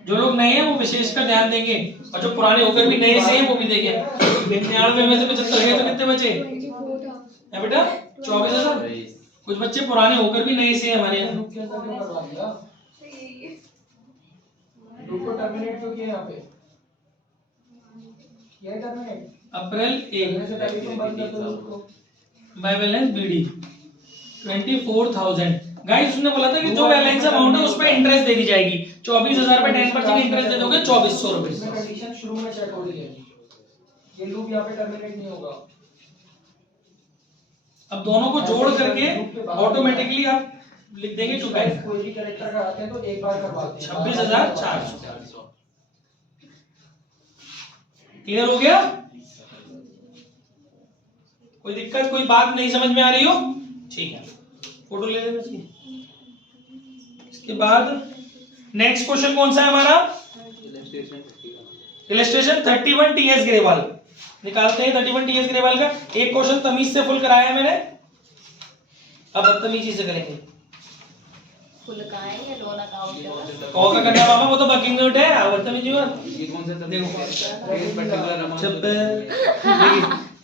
जो लोग नए हैं वो विशेष का ध्यान देंगे, और जो पुराने होकर भी नए से हैं वो भी देखें। 99 में से 75 गए तो कितने बचे है बेटा? 24,000। कुछ बच्चे पुराने होकर भी नए से हैं हमारे यहाँ। लूप कैसा क्यों करवा दिया? लूप को टर्मिनेट क्यों किया यहाँ पे? किया टर्मिनेट? अप्रैल 1 से पहले तुम बंद कर दो लूप को। By balance BD 24,000। गाइस उसने बोला था कि जो बैलेंस अमाउंट है उस पे इंटरेस्ट दे दी जाएगी। 24,000 पे 10% इंटरेस्ट दे दोगे 2,400 रुपए। इसमें कंडीशन शुरू में चेक हो रही है, ये लूप यहाँ पे टर्मिनेट नहीं होगा। अब दोनों को जोड़ करके ऑटोमेटिकली आप लिख देंगे टू बैंक। कोई भी कैरेक्टर का आते हैं तो एक बार करवाते हैं। 26,400। क्लियर हो गया? कोई दिक्कत, कोई बात नहीं समझ में आ रही हो? ठीक है, फोटो ले लेना चाहिए। इसके बाद नेक्स्ट क्वेश्चन कौन सा है हमारा? Illustration 31 TS Grewal. निकालते हैं 31 TS ग्रेवाल का। एक क्वेश्चन तमीज से फुल कराया है मैंने, अब बदतमीजी से करेंगे। फुल का है या लोन अकाउंट? कौ का करना पापा, वो तो बकिंग नोट है। बदतमीजी मत। ये कौन सा था? देखो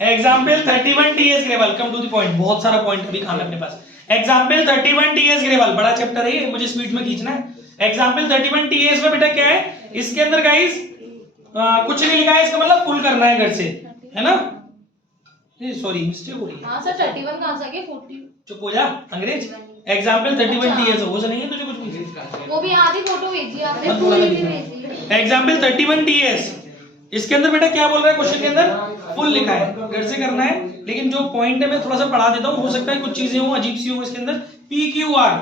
example 31 TS Grewal. Come to the point, बहुत सारा पॉइंट अभी खाना अपने पास। एग्जाम्पल 31 TS ग्रेवाल, बड़ा चैप्टर है ये, मुझे स्पीड में खींचना है। एग्जाम्पल 31 TS में बेटा क्या है? इसके अंदर गाइस कुछ नहीं लिखा है, इसका मतलब फुल करना है घर से, है ना? सॉरी मिस्टेक हो रही है। हाँ सर 31 कहाँ से आ गया? 40। चुप हो जा अंग्रेज। एग्जाम्पल 31 TS हो नहीं है तुझे कुछ भी। वो भी आधी फोटो भेजी आपने, मत पूरी बोला नहीं कभी। भेजी। एग्जाम्पल 31 TS, इसके अंदर बेटा क्या बोल रहा है? क्वेश्चन के अंदर फुल लिखा है, घर से करना है, लेकिन जो पॉइंट है मैं थोड़ा सा पढ़ा देता हूँ, हो सकता है कुछ चीजें हो अजीब सी हो इसके अंदर। PQR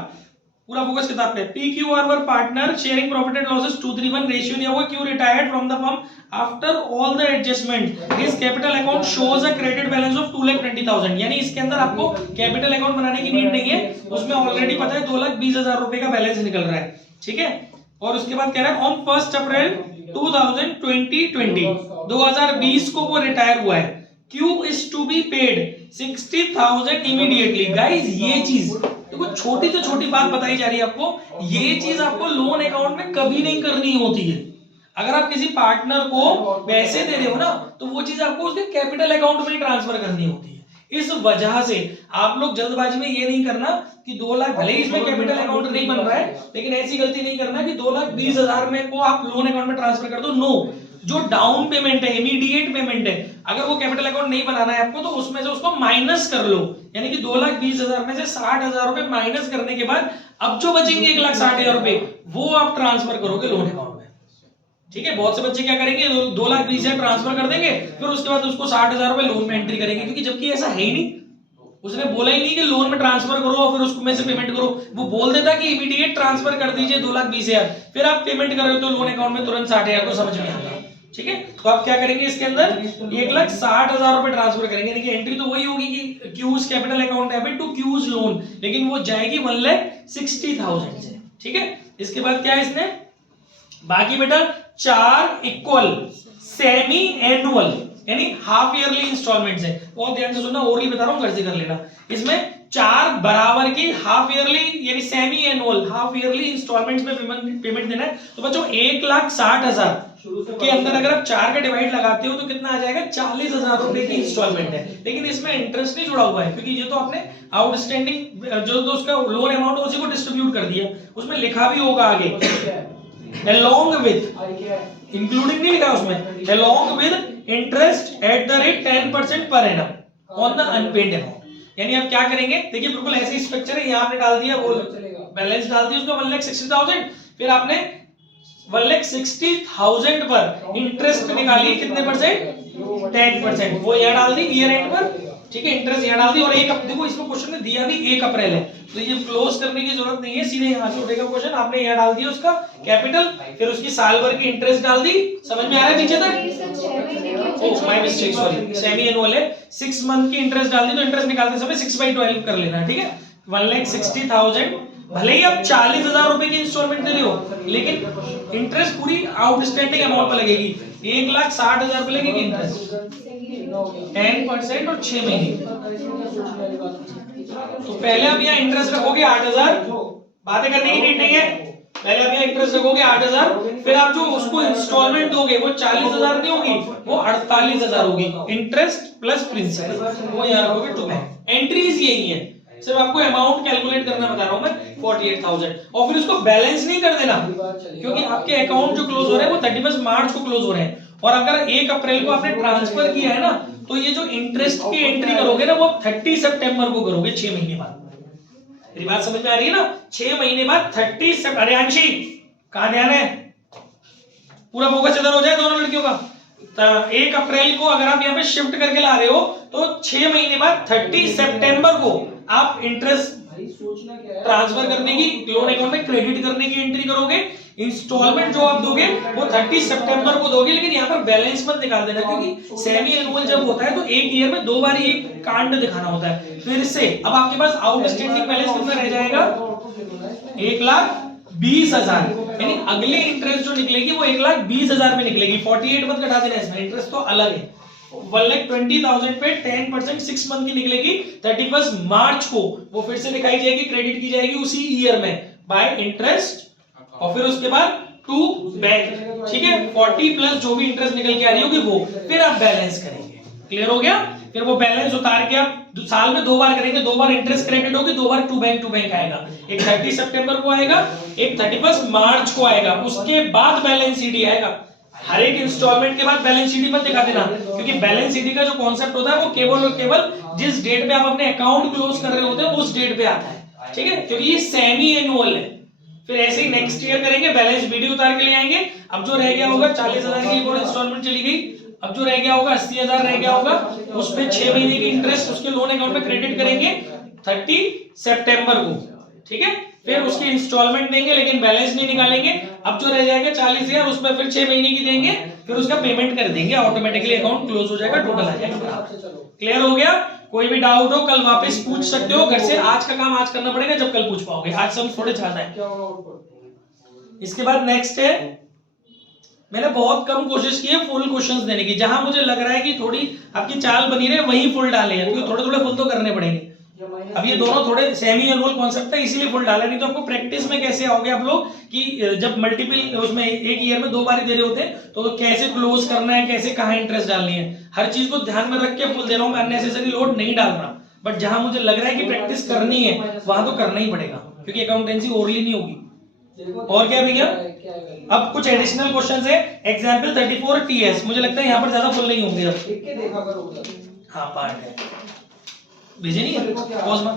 पूरा फोकस किताब पे। PQR were partner sharing profit and losses 2:1 ratio दिया हुआ। Q retired from the firm after all the adjustment. His capital account shows a credit balance of 2,20,000। यानी इसके अंदर आपको कैपिटल अकाउंट बनाने की नीड नहीं है, उसमें ऑलरेडी पता है 2,20,000 रुपए का बैलेंस निकल रहा है, ठीक है। और उसके बाद कह रहा है ऑन 1 अप्रैल 2020 को वो रिटायर हुआ है। Q is to be paid 60,000 immediately। Guys ये चीज देखो, छोटी से छोटी बात बताई जा रही है आपको। ये चीज आपको लोन अकाउंट में कभी नहीं करनी होती है। अगर आप किसी पार्टनर को पैसे दे रहे हो ना, तो वो चीज आपको उसके कैपिटल अकाउंट में ट्रांसफर करनी होती है। इस वजह से आप लोग जल्दबाजी में ये नहीं करना कि 2 लाख, भले ही इसमें कैपिटल अकाउंट नहीं बन रहा है, लेकिन ऐसी गलती नहीं करना कि 2,20,000 में को आप लोन अकाउंट में ट्रांसफर कर दो। नो, जो डाउन पेमेंट है, इमीडिएट पेमेंट है, अगर वो कैपिटल अकाउंट नहीं बनाना है आपको, तो उसमें से उसको माइनस कर लो। यानी कि 2,20,000 में से 60,000 रुपए माइनस करने के बाद अब जो बचेंगे 1,60,000 रुपए, वो आप ट्रांसफर करोगे लोन अकाउंट में, ठीक है। बहुत से बच्चे क्या करेंगे, 2,20,000 ट्रांसफर कर देंगे, फिर उसके बाद उसको 60,000 रुपए लोन में एंट्री करेंगे, क्योंकि जबकि ऐसा है ही नहीं। उसने बोला ही नहीं कि लोन में ट्रांसफर करो और फिर उसको में से पेमेंट करो। वो बोल देता कि इमीडिएट ट्रांसफर कर दीजिए 2,20,000, फिर आप पेमेंट कर रहे हो तो लोन अकाउंट में तुरंत 60,000 को समझ में आता है, ठीक है। तो आप क्या करेंगे, इसके अंदर 1,60,000 रुपए ट्रांसफर करेंगे। यानी कि एंट्री तो वही होगी कि Q's capital account debit to Q's loan, लेकिन वो जाएगी 1,60,000 से, ठीक है। इसके बाद क्या है इसने बाकी बेटा 4 इक्वल सेमी एनुअल यानी हाफ ईयरली इंस्टॉलमेंट्स है। बहुत ध्यान से सुनना, ओरली बता रहा हूं, घर से कर लेना। इसमें 4 बराबर की हाफ ईयरली यानी semi annual half yearly instalments में पेमेंट देना है। तो बच्चों 1,60,000 के अंदर अगर आप 4 का डिवाइड लगाते हो तो कितना आ जाएगा, 40,000 रुपए की इंस्टॉलमेंट है। लेकिन इसमें इंटरेस्ट नहीं जुड़ा हुआ है क्योंकि ये तो आपने आउटस्टैंडिंग जो तो उसका लोन अमाउंट उसी को डिस्ट्रीब्यूट कर दिया, उसमें लिखा भी होगा आगे along with, इंक्लूडिंग नहीं लिखा उसमें, along with interest at the rate 10% per annum on the unpaid amount। यानी आप क्या करेंगे, देखिए बिल्कुल ऐसे ही स्ट्रक्चर है, यहाँ आपने डाल दिया वो बैलेंस डाल दिया उसका 1,60,000, फिर आपने 1,60,000 पर इंटरेस्ट निकाली कितने परसेंट, 10%, वो यहाँ डाल दी ईयर एंड पर, ठीक है, इंटरेस्ट यहाँ डाल दी। और एक देखो इसमें क्वेश्चन में दिया भी 1 अप्रैल है, तो ये क्लोज करने की जरूरत नहीं है, सीधे यहाँ से उठेगा क्वेश्चन, आपने यहाँ डाल दिया उसका कैपिटल, फिर उसकी साल भर की इंटरेस्ट डाल दी। समझ में आ रहा है पीछे तक? Oh my mistake, sorry, semi annual है, 6 मंथ की इंटरेस्ट डाल दी, तो इंटरेस्ट निकालते समय 6/12 कर लेना, ठीक है। 1,60,000, भले ही आप 40,000 रुपए की इंस्टॉलमेंट दे रहे हो, लेकिन इंटरेस्ट पूरी आउटस्टैंडिंग अमाउंट पे लगेगी, 1,60,000 पे लगेगी इंटरेस्ट, 10% और 6 महीने। तो पहले आप यहाँ इंटरेस्ट रखोगे 8,000, बातें करने की नीड नहीं है, पहले आप यहाँ इंटरेस्ट रखोगे 8,000, फिर आप जो उसको इंस्टॉलमेंट दोगे वो 40,000 नहीं होगी, वो 48,000 होगी, इंटरेस्ट प्लस प्रिंसिपल, वो यहाँ रखोगे टू बैंक। एंट्रीज यही है, सिर्फ आपको अमाउंट कैलकुलेट करना बता रहा हूं मैं, 48,000, और फिर उसको बैलेंस नहीं कर देना क्योंकि आपके अकाउंट जो क्लोज हो रहे हैं वो 31 मार्च को क्लोज हो रहे हैं, और अगर 1 अप्रैल को आपने ट्रांसफर किया है ना, तो ये जो इंटरेस्ट की एंट्री करोगे ना वो 30 सितंबर को करोगे, 6 महीने बाद। मेरी बात समझ में आ रही है ना, 6 महीने बाद 30 सितंबर। अरे अंशी कहां ध्यान है, पूरा फोकस इधर हो जाए दोनों लड़कियों का। 1 अप्रैल को अगर आप यहाँ पे शिफ्ट करके ला रहे हो तो 6 महीने बाद 30 सितंबर को आप इंटरेस्ट ट्रांसफर करने की, लोन अकाउंट में क्रेडिट करने की एंट्री करोगे। इंस्टॉलमेंट जो आप दोगे वो 30 सितंबर को दोगे, लेकिन यहाँ पर बैलेंस मत निकाल देना क्योंकि सेमी एनुअल जब होता है तो एक ईयर में 2 बार ही एक कांड दिखाना होता है। फिर से अब आपके पास आउटस्टैंडिंग बैलेंस कितना रह जाएगा, 1,20,000, यानी अगली इंटरेस्ट जो निकलेगी वो 1,20,000 में निकलेगी, 48 मत घटा देना इसमें, इंटरेस्ट तो अलग है। 1,20,000 पे 10% 6 मंथ की निकलेगी, 31 मार्च को वो फिर से दिखाई जाएगी, क्रेडिट की जाएगी उसी ईयर में बाय इंटरेस्ट, और फिर उसके बाद टू बैंक, ठीक है, 40 प्लस जो भी इंटरेस्ट निकल के आ रही होगी वो, फिर आप बैलेंस करेंगे। क्लियर हो गया? फिर वो बैलेंस उतार के आप साल में 2 बार करेंगे, 2 बार इंटरेस्ट क्रेडिट होगी, 2 बार टू बैंक आएगा, एक 30 सितंबर को आएगा, एक 31 मार्च को आएगा, उसके बाद बैलेंस शीट आएगा। हर एक इंस्टॉलमेंट के बाद बैलेंस शीट मत दिखा देना क्योंकि बैलेंस शीट का जो कॉन्सेप्ट होता है वो केवल और केवल जिस डेट पे आप अपने अकाउंट क्लोज कर रहे होते हैं उस डेट पे आता है, ठीक है, क्योंकि ये सेमी एनुअल है। फिर ऐसे ही नेक्स्ट ईयर करेंगे, बैलेंस वीडियो उतार के ले आएंगे। अब जो रह गया होगा 40,000 की एक और इंस्टॉलमेंट चली गई, अब जो रह गया होगा 80,000 रह गया होगा, उस पे 6 महीने की इंटरेस्ट उसके लोन अकाउंट में क्रेडिट करेंगे 30 सितंबर को, ठीक है, फिर उसकी इंस्टॉलमेंट देंगे लेकिन बैलेंस नहीं निकालेंगे। अब जो रह जाएगा 40,000 उसमें फिर 6 महीने की देंगे, फिर उसका पेमेंट कर देंगे, ऑटोमेटिकली अकाउंट क्लोज हो जाएगा, टोटल आ जाएगा। क्लियर हो गया? कोई भी डाउट हो कल वापस पूछ सकते हो घर से, आज का काम आज करना पड़ेगा जब कल पूछ पाओगे, आज सब थोड़े ज्यादा है। इसके बाद नेक्स्ट है, मैंने बहुत कम कोशिश की है फुल क्वेश्चंस देने की, जहां मुझे लग रहा है कि थोड़ी आपकी चाल बनी रहे वहीं फुल डाले हैं, क्योंकि थोड़े थोड़े फुल तो करने पड़ेंगे। अब ये दोनों थोड़े सेमी एनुअल कॉन्सेप्ट है इसीलिए फुल डाला, नहीं तो आपको प्रैक्टिस में कैसे आओगे आप लोग कि जब मल्टीपल उसमें एक ईयर में 2 बार ही दे रहे होते हैं तो कैसे क्लोज करना है, कैसे कहाँ इंटरेस्ट डालनी है, हर चीज को ध्यान में रख के फुल दे रहा हूँ मैं, अननेसेसरी लोड नहीं डाल रहा। बट जहां मुझे लग रहा है कि प्रैक्टिस करनी है वहां तो करना ही पड़ेगा क्योंकि अकाउंटेंसी ओरली नहीं होगी। और क्या भैया, अब कुछ एडिशनल क्वेश्चंस है। एग्जांपल 34 टीएस, मुझे लगता है यहाँ पर ज्यादा फुल नहीं होंगे अब, हाँ पार्ट है, भेजे नहीं है, पॉज में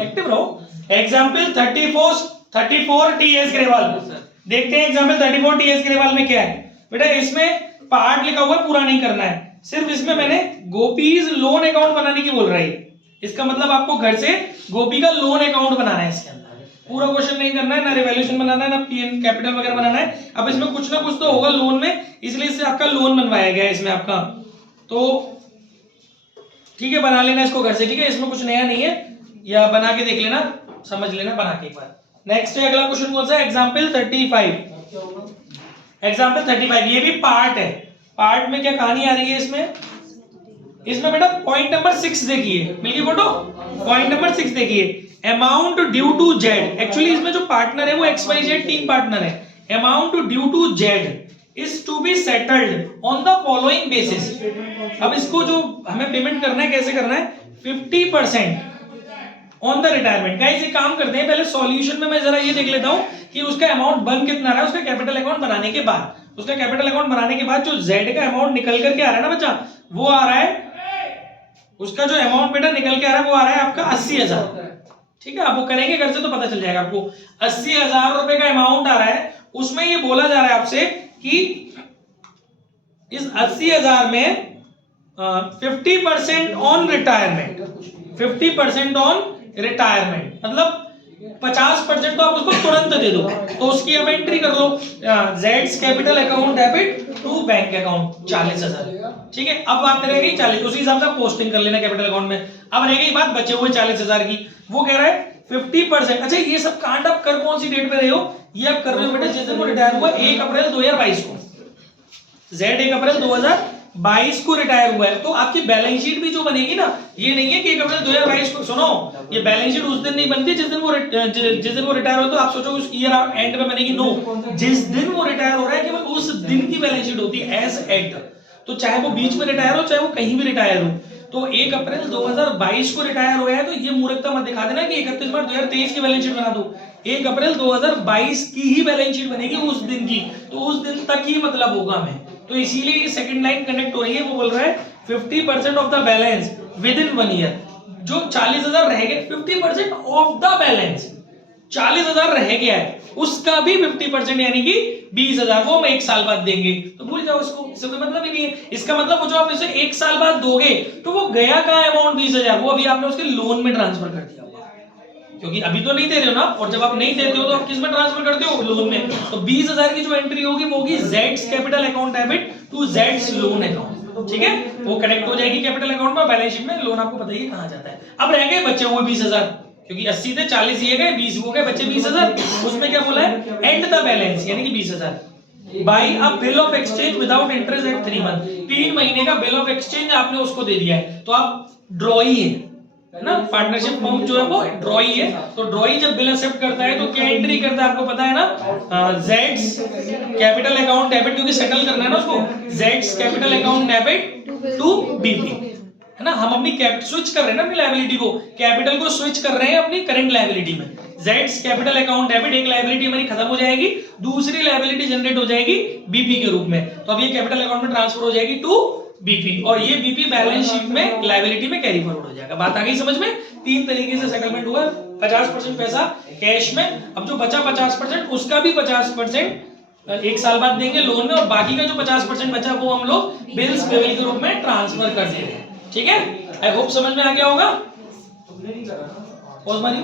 एक्टिव रहो। एग्जांपल 34 टीएस ग्रेवाल, देखते हैं एग्जांपल 34 टीएस ग्रेवाल में क्या है बेटा। इसमें पार्ट लिखा हुआ है, पूरा नहीं करना है, सिर्फ इसमें मैंने गोपीज लोन अकाउंट बनाने की बोल रहा है। इसका मतलब आपको घर से गोपी का लोन अकाउंट बनाना है, इसके अंदर पूरा क्वेश्चन नहीं करना है, ना रिवैल्यूएशन बनाना है, ना पीएन कैपिटल वगैरह बनाना है। अब इसमें कुछ ना कुछ तो होगा लोन में, इसलिए इससे आपका लोन बनवाया गया है इसमें आपका, तो ठीक है बना लेना इसको घर से, ठीक है, इसमें कुछ नया नहीं है, या बना के देख लेना, समझ लेना बना के एक बार। नेक्स्ट है अगला क्वेश्चन कौन सा है, एग्जांपल 35। एग्जांपल 35 ये भी पार्ट है, पार्ट में क्या कहानी आ रही है इसमें, इसमें बेटा पॉइंट नंबर 6 देखिए, मिल गई फोटो। पॉइंट नंबर 6 देखिए, amount due to Z. Actually इसमें जो पार्टनर है वो XYZ 3 पार्टनर है। Amount due to Z is to be settled on the following basis. अब इसको जो हमें पेमेंट करना है, कैसे करना है, 50% ऑन द रिटायरमेंट। गाइस ये काम करते हैं, पहले सॉल्यूशन में मैं जरा ये देख लेता हूं कि उसका अमाउंट बन कितना रहा है उसका कैपिटल अकाउंट बनाने के बाद। उसका कैपिटल अकाउंट बनाने के बाद जो जेड का अमाउंट निकल करके आ रहा है ना बच्चा, वो आ रहा है, उसका जो अमाउंट बेटा निकल के आ रहा है वो आ रहा है आपका 80,000। ठीक है, आप वो करेंगे घर से तो पता चल जाएगा आपको। 80,000 रुपए का अमाउंट आ रहा है, उसमें ये बोला जा रहा है आपसे कि इस 80,000 में 50% ऑन रिटायरमेंट, 50% ऑन रिटायरमेंट मतलब 50% तो आप उसको तुरंत दे दो। तो उसकी अब एंट्री कर लो, जेड्स capital account debit to bank account 40,000। ठीक है, अब बात रह गई 40, उसी हिसाब से पोस्टिंग कर लेना कैपिटल अकाउंट में। अब रह गई बात बचे हुए 40,000 की। वो कह रहा है 50%। अच्छा, ये सब कांड आप कर कौन सी डेट पे रहे हो, ये आप कर रहे हो बेटा जिस दिन वो रिटायर हुआ 1 अप्रैल 2022 को। जेड 1 अप्रैल 2022 को रिटायर हुआ है, तो आपकी बैलेंस शीट भी जो बनेगी ना, ये नहीं है कि 1 अप्रैल 2022 को, सुनो, ये बैलेंस शीट उस दिन नहीं बनती जिस दिन वो रिटायर हो। तो आप सोचो उस ईयर एंड में बनेगी, नो, जिस दिन वो रिटायर हो रहा है केवल उस दिन की बैलेंस शीट होती है एज एट। तो चाहे वो बीच में रिटायर हो चाहे वो कहीं भी रिटायर हो, तो 1 अप्रैल 2022 को रिटायर हुआ है, तो ये मूर्खता मत दिखा देना कि 31 मार्च 2023 की बैलेंस शीट बना दो। 1 अप्रैल 2022 की ही बैलेंस शीट बनेगी उस दिन की, तो उस दिन तक ही मतलब होगा हमें। तो इसीलिए ये सेकंड लाइन कनेक्ट हो रही है। वो बोल रहा है 50% of the balance with in 1 year. जो 40,000 रह गए, 50% ऑफ द बैलेंस 40,000 रह गया है, उसका भी 50% यानी कि 20,000 वो हम 1 साल बाद देंगे। तो भूल जाओ इसको, इससे कोई मतलब ही नहीं है। इसका मतलब वो जो आप इसे 1 साल बाद दोगे तो वो गया कहां अमाउंट 20,000, वो अभी आपने उसके लोन में ट्रांसफर कर दिया होगा, क्योंकि अभी तो नहीं दे रहे हो ना। और जब आप नहीं देते हो तो आप किस में ट्रांसफर करते हो, लोन में। तो 20,000 की जो एंट्री होगी वो होगी Jades capital account debit to Jades loan account. ठीक है, वो कनेक्ट हो जाएगी कैपिटल अकाउंट में, बैलेंस शीट में। लोन आपको पता ही है कहां जाता है। अब रह गए बचे हुए 20,000, क्योंकि 80 थे 40 ये गए, 20 हो गए, बच्चे 20,000। उसमें क्या बोला है, एंड द बैलेंस यानी कि 20,000 by a bill of exchange without interest eight 3 month. 3 महीने का बिल ऑफ एक्सचेंज आपने उसको दे दिया है, तो आप ड्रॉई है ना, पार्टनरशिप फॉर्म जो है वो ड्रॉई है। तो ड्रॉई जब बिल एक्सेप्ट करता है तो क्या एंट्री करता है आपको पता है ना, जेड्स कैपिटल अकाउंट डेबिट, क्योंकि सेटल करना है ना उसको, जेड्स capital account debit to BP, है ना। हम अपनी स्विच कर रहे हैं ना अपनी लायबिलिटी को, कैपिटल को स्विच कर रहे हैं अपनी करंट लायबिलिटी में। जेड्स कैपिटल अकाउंट डेबिट, एक लायबिलिटी हमारी खत्म हो जाएगी, दूसरी लायबिलिटी जनरेट हो जाएगी बीपी के रूप में। तो अब ये कैपिटल अकाउंट में ट्रांसफर हो जाएगी टू बीपी, और ये बीपी बैलेंस शीट में लायबिलिटी में कैरी फॉरवर्ड हो जाएगा। बात आ गई समझ में। 3 तरीके से सेटलमेंट हुआ, 50% पैसा कैश में, अब जो बचा 50% उसका भी 50% 1 साल बाद देंगे लोन में, और बाकी का जो 50% बचा वो हम लोग बिल्स पेबल के रूप में ट्रांसफर कर दे रहे हैं। ठीक है, आई होप समझ में आ गया होगा। पॉज मारिए।